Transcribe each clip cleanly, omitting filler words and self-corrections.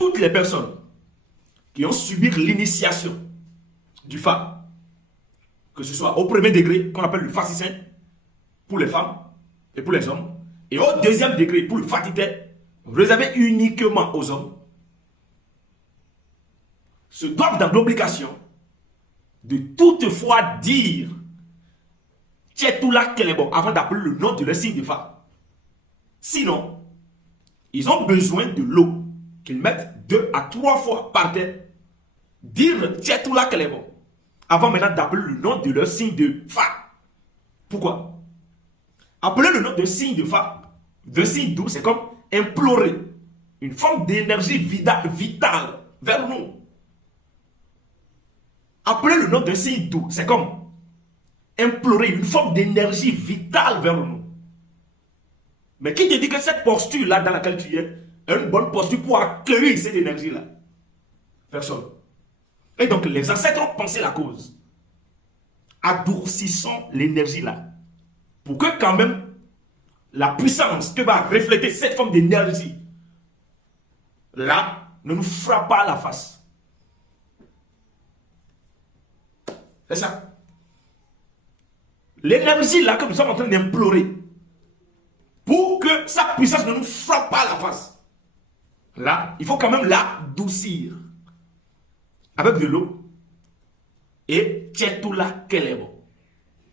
toutes les personnes qui ont subi l'initiation du Fa, que ce soit au premier degré, qu'on appelle le Fa-Sissin, pour les femmes et pour les hommes, et au deuxième degré, pour le Fatité, réservé uniquement aux hommes, se doivent dans l'obligation de toutefois dire Tchétoula Kelebo avant d'appeler le nom de leur signe de Fa. Sinon, ils ont besoin de l'eau qu'ils mettent 2 à 3 fois par terre. Dire Tchétoula Kelebo avant maintenant d'appeler le nom de leur signe de Fa. Pourquoi? Appeler le nom de signe de Fa, de signe doux, c'est comme implorer une forme d'énergie vitale vers nous. Appeler le nom d'un signe doux, c'est comme implorer une forme d'énergie vitale vers nous. Mais qui te dit que cette posture-là dans laquelle tu es est une bonne posture pour accueillir cette énergie-là? Personne. Et donc les ancêtres ont pensé la cause. Adoucissons l'énergie-là. Pour que quand même la puissance que va refléter cette forme d'énergie là ne nous frappe pas à la face. C'est ça. L'énergie là que nous sommes en train d'implorer pour que sa puissance ne nous frappe pas à la face. Là, il faut quand même l'adoucir avec de l'eau et Tchétoula Kelebo.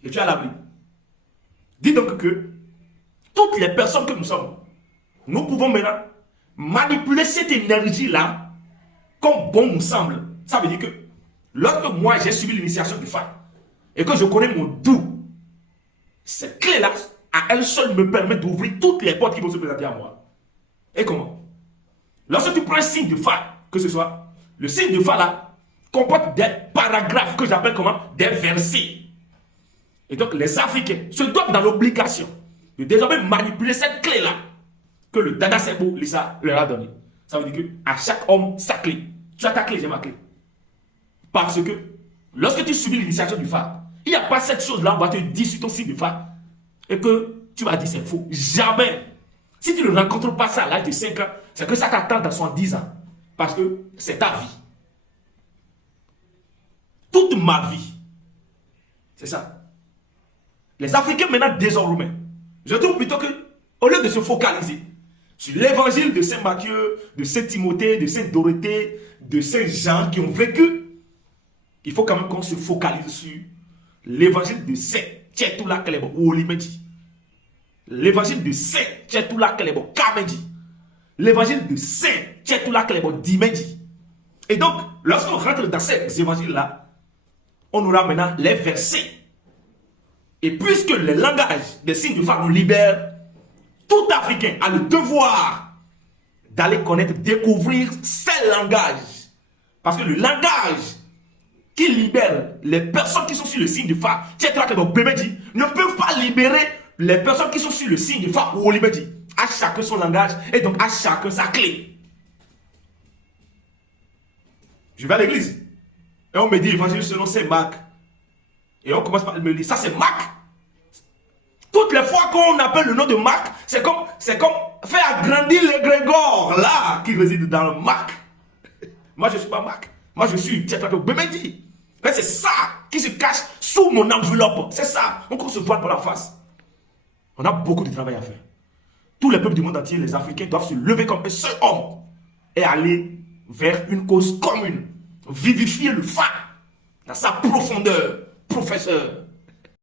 Et tu as l'abri. Dis donc que toutes les personnes que nous sommes, nous pouvons maintenant manipuler cette énergie-là comme bon nous semble. Ça veut dire que lorsque moi j'ai subi l'initiation du Fa et que je connais mon doux, cette clé-là, à elle seule me permet d'ouvrir toutes les portes qui vont se présenter à moi. Et comment? Lorsque tu prends un signe de Fa, que ce soit, le signe de Fa là comporte des paragraphes que j'appelle comment? Des versets. Et donc les Africains se doivent dans l'obligation de désormais manipuler cette clé-là que le Dada Sebo Lisa leur a donnée. Ça veut dire qu'à chaque homme, sa clé. Tu as ta clé, j'ai ma clé. Parce que lorsque tu subis l'initiation du Fa, il n'y a pas cette chose-là, on va te dire sur ton signe de Fa et que tu vas dire c'est faux. Jamais. Si tu ne rencontres pas ça à l'âge de 5 ans, c'est que ça t'attend dans 70 ans. Parce que c'est ta vie. Toute ma vie. C'est ça. Les Africains maintenant désormais, je trouve plutôt que, au lieu de se focaliser sur l'évangile de Saint Matthieu, de Saint Timothée, de Saint Dorothée, de Saint Jean qui ont vécu, il faut quand même qu'on se focalise sur l'évangile de Saint Tchétoula Kelebo Olimedi, l'évangile de Saint Tchétoula Kelebo Kamedi, l'évangile de Saint Tchétoula Kelebo Dimedi. Et donc, lorsqu'on rentre dans ces évangiles-là, on aura maintenant les versets. Et puisque le langage des signes de Fa nous libère, tout Africain a le devoir d'aller connaître, découvrir ces langages. Parce que le langage qui libère les personnes qui sont sur le signe de Fa, ne peuvent pas libérer les personnes qui sont sur le signe de Fa ou Olimedi. À chacun son langage et donc à chacun sa clé. Je vais à l'église et on me dit l'évangile selon Saint Marc. Et on commence par me dire, ça c'est Marc. Toutes les fois qu'on appelle le nom de Marc, c'est comme faire agrandir l'égrégore là qui réside dans le Marc. Moi je ne suis pas Marc. Moi je suis Tchétoula Bémédi. C'est ça qui se cache sous mon enveloppe. C'est ça. On se voit pour la face. On a beaucoup de travail à faire. Tous les peuples du monde entier, les Africains, doivent se lever comme un seul homme et aller vers une cause commune. Vivifier le Fa dans sa profondeur. Professeur.